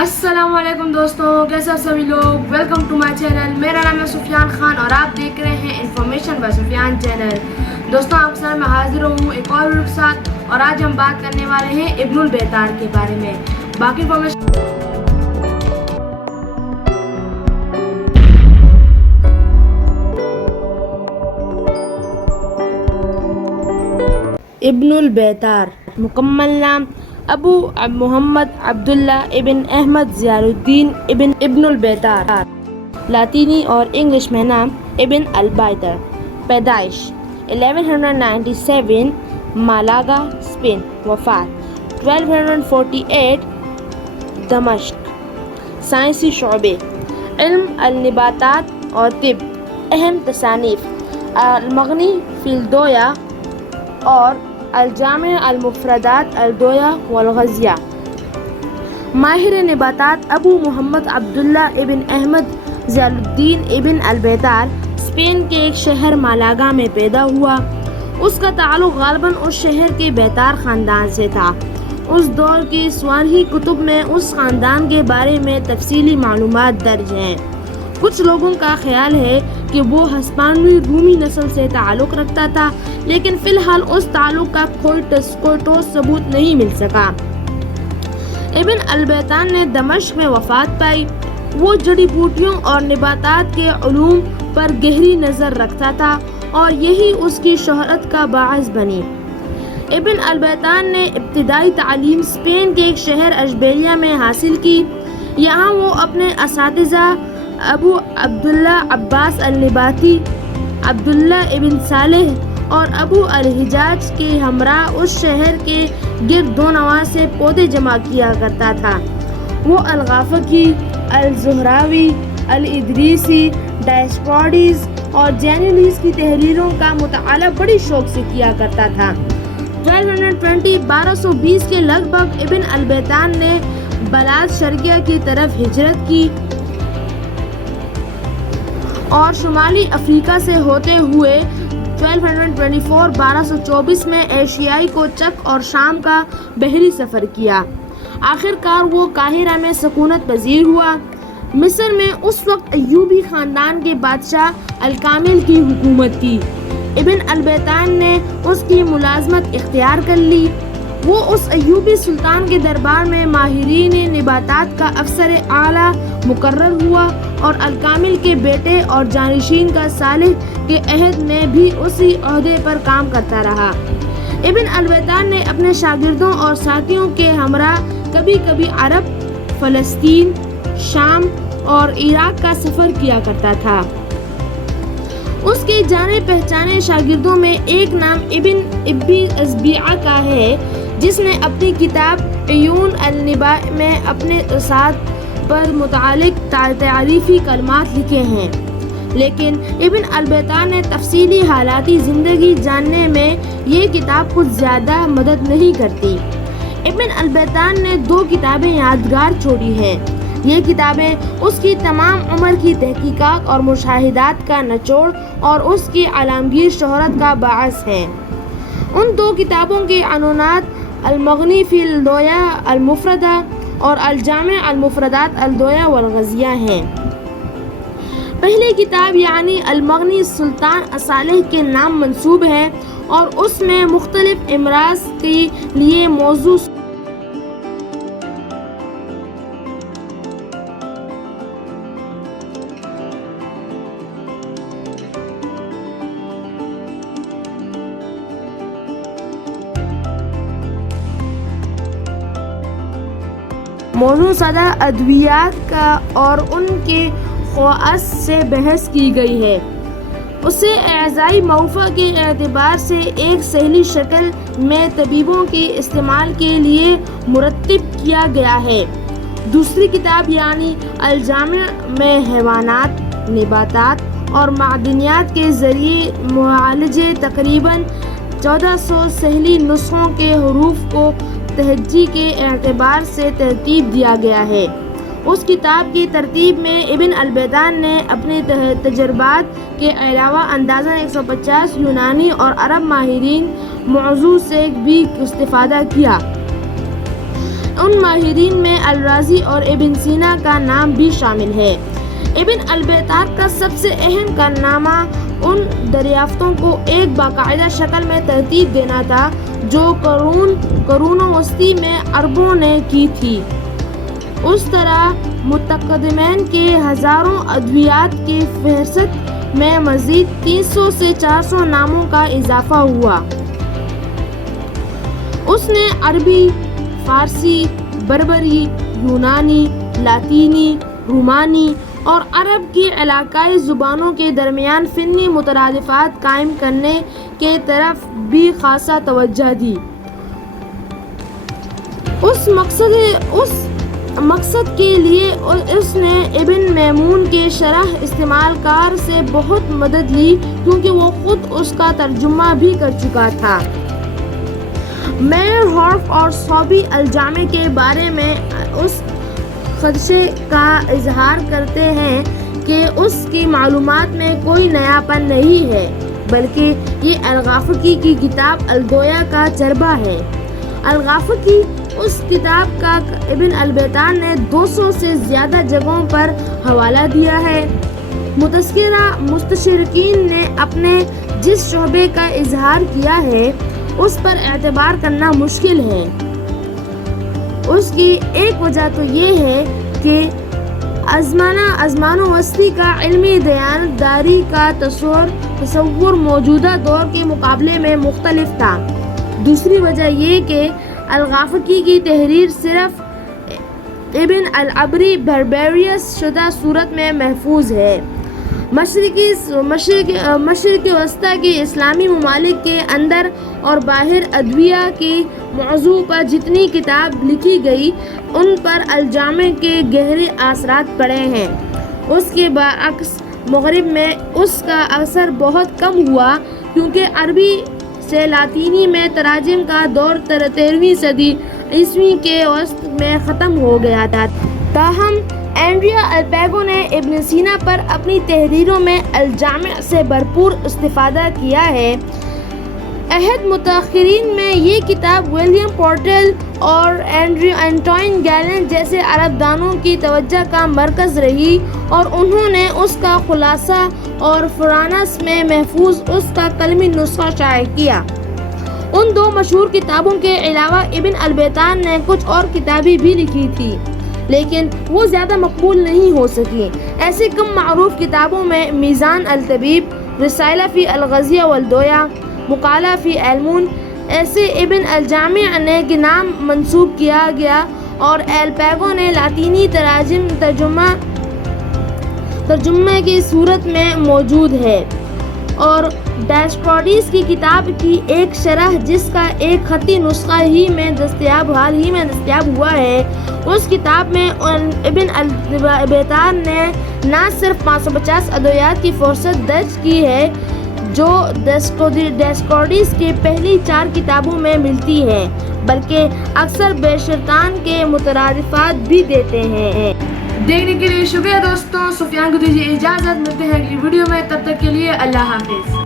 السلام علیکم دوستوں، کیسے سبھی لوگ؟ Welcome to my channel. میرا نام ہے سفیان خان اور آپ دیکھ رہے ہیں انفارمیشن بائی سفیان چینل۔ دوستوں، آپ کے ساتھ میں حاضر ہوں ایک اور ویڈیو کے ساتھ، اور آج ہم بات کرنے والے ہیں ابن البیتار کے بارے میں۔ باقی انفارمیشن ابن البیتار مکمل نام ابو محمد عبداللہ ابن احمد ضیاء الدین ابن البیتار، لاطینی اور انگلش میں نام ابن البیتر۔ پیدائش 1197 مالاگا اسپین، وفات 1248 دمشق۔ سائنسی شعبے: علم النباتات اور طب۔ اہم تصانیف: المغنی فی الدویہ اور الجامع المفردات الدویہ والغزیہ۔ ماہر نباتات ابو محمد عبداللہ ابن احمد ضیاء الدین ابن البیتار اسپین کے ایک شہر مالاگا میں پیدا ہوا۔ اس کا تعلق غالباً اس شہر کے بیتار خاندان سے تھا۔ اس دور کی سوانحی کتب میں اس خاندان کے بارے میں تفصیلی معلومات درج ہیں۔ کچھ لوگوں کا خیال ہے کہ وہ ہسپانوی رومی نسل سے تعلق رکھتا تھا، لیکن فی الحال اس تعلق کا کوئی ٹھوس ثبوت نہیں مل سکا۔ ابن البیتار نے دمشق میں وفات پائی۔ وہ جڑی بوٹیوں اور نباتات کے علوم پر گہری نظر رکھتا تھا اور یہی اس کی شہرت کا باعث بنی۔ ابن البیتار نے ابتدائی تعلیم اسپین کے ایک شہر اشبیلیہ میں حاصل کی۔ یہاں وہ اپنے اساتذہ ابو عبداللہ عباس النباتی، عبداللہ ابن صالح اور ابو الحجاج کے ہمراہ اس شہر کے گرد 2 نواح سے پودے جمع کیا کرتا تھا۔ وہ الغافقی، الزہراوی، الادریسی، ڈائسکورڈس اور جینولیس کی تحریروں کا مطالعہ بڑی شوق سے کیا کرتا تھا۔ 1220 کے لگ بھگ ابن البیتار نے بلاد شرقیہ کی طرف ہجرت کی اور شمالی افریقہ سے ہوتے ہوئے 1224 میں ایشیائی کوچک اور شام کا بحری سفر کیا۔ آخر کار وہ قاہرہ میں سکونت پذیر ہوا۔ مصر میں اس وقت ایوبی خاندان کے بادشاہ الکامل کی حکومت تھی۔ ابن البیتار نے اس کی ملازمت اختیار کر لی۔ وہ اس ایوبی سلطان کے دربار میں ماہرین نباتات کا افسر اعلیٰ مقرر ہوا اور الکامل کے بیٹے اور جانشین کا صالح کے عہد میں بھی اسی عہدے پر کام کرتا رہا۔ ابن البیتار نے اپنے شاگردوں اور ساتھیوں کے ہمراہ کبھی کبھی عرب، فلسطین، شام اور عراق کا سفر کیا کرتا تھا۔ اس کے جانے پہچانے شاگردوں میں ایک نام ابن ابی ازبیعہ کا ہے، جس نے اپنی کتاب عیون النباء میں اپنے اساتذہ پر متعلق تعریفی کلمات لکھے ہیں، لیکن ابن البیتار نے تفصیلی حالاتی زندگی جاننے میں یہ کتاب کچھ زیادہ مدد نہیں کرتی۔ ابن البیتار نے 2 کتابیں یادگار چھوڑی ہیں۔ یہ کتابیں اس کی تمام عمر کی تحقیقات اور مشاہدات کا نچوڑ اور اس کی عالمگیر شہرت کا باعث ہیں۔ ان 2 کتابوں کے عنوانات المغنی فی الدویہ المفردہ اور الجامع المفردات الدویہ والغزیہ ہیں۔ پہلی کتاب یعنی المغنی سلطان صالح کے نام منسوب ہے اور اس میں مختلف امراض کے لیے موضوع زدہ ادویات کا اور ان کے خواص سے بحث کی گئی ہے۔ اسے اعضائی موافع کے اعتبار سے ایک سہلی شکل میں طبیبوں کے استعمال کے لیے مرتب کیا گیا ہے۔ دوسری کتاب یعنی الجامع میں حیوانات، نباتات اور معدنیات کے ذریعے معالجے تقریباً 1400 سہلی نسخوں کے حروف کو تہجی کے اعتبار سے ترتیب دیا گیا ہے۔ اس کتاب کی ترتیب میں ابن البیتار نے اپنے تجربات کے علاوہ اندازاً 150 یونانی اور عرب ماہرین موضوع سے بھی استفادہ کیا۔ ان ماہرین میں الرازی اور ابن سینا کا نام بھی شامل ہے۔ ابن البیتار کا سب سے اہم کارنامہ ان دریافتوں کو ایک باقاعدہ شکل میں ترتیب دینا تھا جو قرون وسطی میں عربوں نے کی تھی۔ اس طرح متقدمین کے ہزاروں ادویات کی فہرست میں مزید 300 سے 400 ناموں کا اضافہ ہوا۔ اس نے عربی، فارسی، بربری، یونانی، لاطینی، رومانی اور عرب کی علاقائی زبانوں کے درمیان فنی مترادفات قائم کرنے کے طرف بھی خاصا توجہ دی۔ اس مقصد کے لیے اس نے ابن میمون کے شرح استعمال کار سے بہت مدد لی کیونکہ وہ خود اس کا ترجمہ بھی کر چکا تھا۔ میئر ہارف اور صوبی الجامع کے بارے میں اس خدشے کا اظہار کرتے ہیں کہ اس کی معلومات میں کوئی نیاپن نہیں ہے بلکہ یہ الغافقی کی کتاب الدویا کا چربہ ہے۔ الغافقی اس کتاب کا ابن البیتار نے 200 سے زیادہ جگہوں پر حوالہ دیا ہے۔ متذکرہ مستشرقین نے اپنے جس شعبے کا اظہار کیا ہے اس پر اعتبار کرنا مشکل ہے۔ اس کی ایک وجہ تو یہ ہے کہ ازمان و وسطی کا علمی دیانتداری کا تصور موجودہ دور کے مقابلے میں مختلف تھا۔ دوسری وجہ یہ کہ الغافقی کی تحریر صرف ابن العبری بربریس شدہ صورت میں محفوظ ہے۔ مشرق وسطی کے اسلامی ممالک کے اندر اور باہر ادویہ کی موضوع پر جتنی کتاب لکھی گئی ان پر الجامع کے گہرے اثرات پڑے ہیں۔ اس کے برعکس مغرب میں اس کا اثر بہت کم ہوا کیونکہ عربی سے لاطینی میں تراجم کا دور 13ویں صدی عیسوی کے وسط میں ختم ہو گیا تھا۔ تاہم اینڈریا الپیگو نے ابن سینا پر اپنی تحریروں میں الجامع سے بھرپور استفادہ کیا ہے۔ عہد متاخرین میں یہ کتاب ولیم پورٹل اور انٹوائن گیلن جیسے عرب دانوں کی توجہ کا مرکز رہی اور انہوں نے اس کا خلاصہ اور فرانس میں محفوظ اس کا قلمی نسخہ شائع کیا۔ ان دو مشہور کتابوں کے علاوہ ابن البیتار نے کچھ اور کتابیں بھی لکھی تھی لیکن وہ زیادہ مقبول نہیں ہو سکیں۔ ایسی کم معروف کتابوں میں میزان الطبیب، رسالہ فی الغزیہ والدویا، مقالہ فی علمون ایسے ابن الجامع نے کے نام منسوب کیا گیا اور الپیگو نے لاطینی ترجمہ کی صورت میں موجود ہے، اور ڈیسکورڈس کی کتاب کی ایک شرح جس کا ایک خطی نسخہ حال ہی میں دستیاب ہوا ہے۔ اس کتاب میں ابن البیتار نے نہ صرف 550 ادویات کی فہرست درج کی ہے جو ڈیسکورڈس کی پہلی 4 کتابوں میں ملتی ہیں بلکہ اکثر بیشتران کے مترادفات بھی دیتے ہیں۔ دیکھنے کے لیے شکریہ دوستوں۔ سفیان کو دیجیے اجازت، ملتے ہیں اگلی ویڈیو میں، تب تک کے لیے اللہ حافظ۔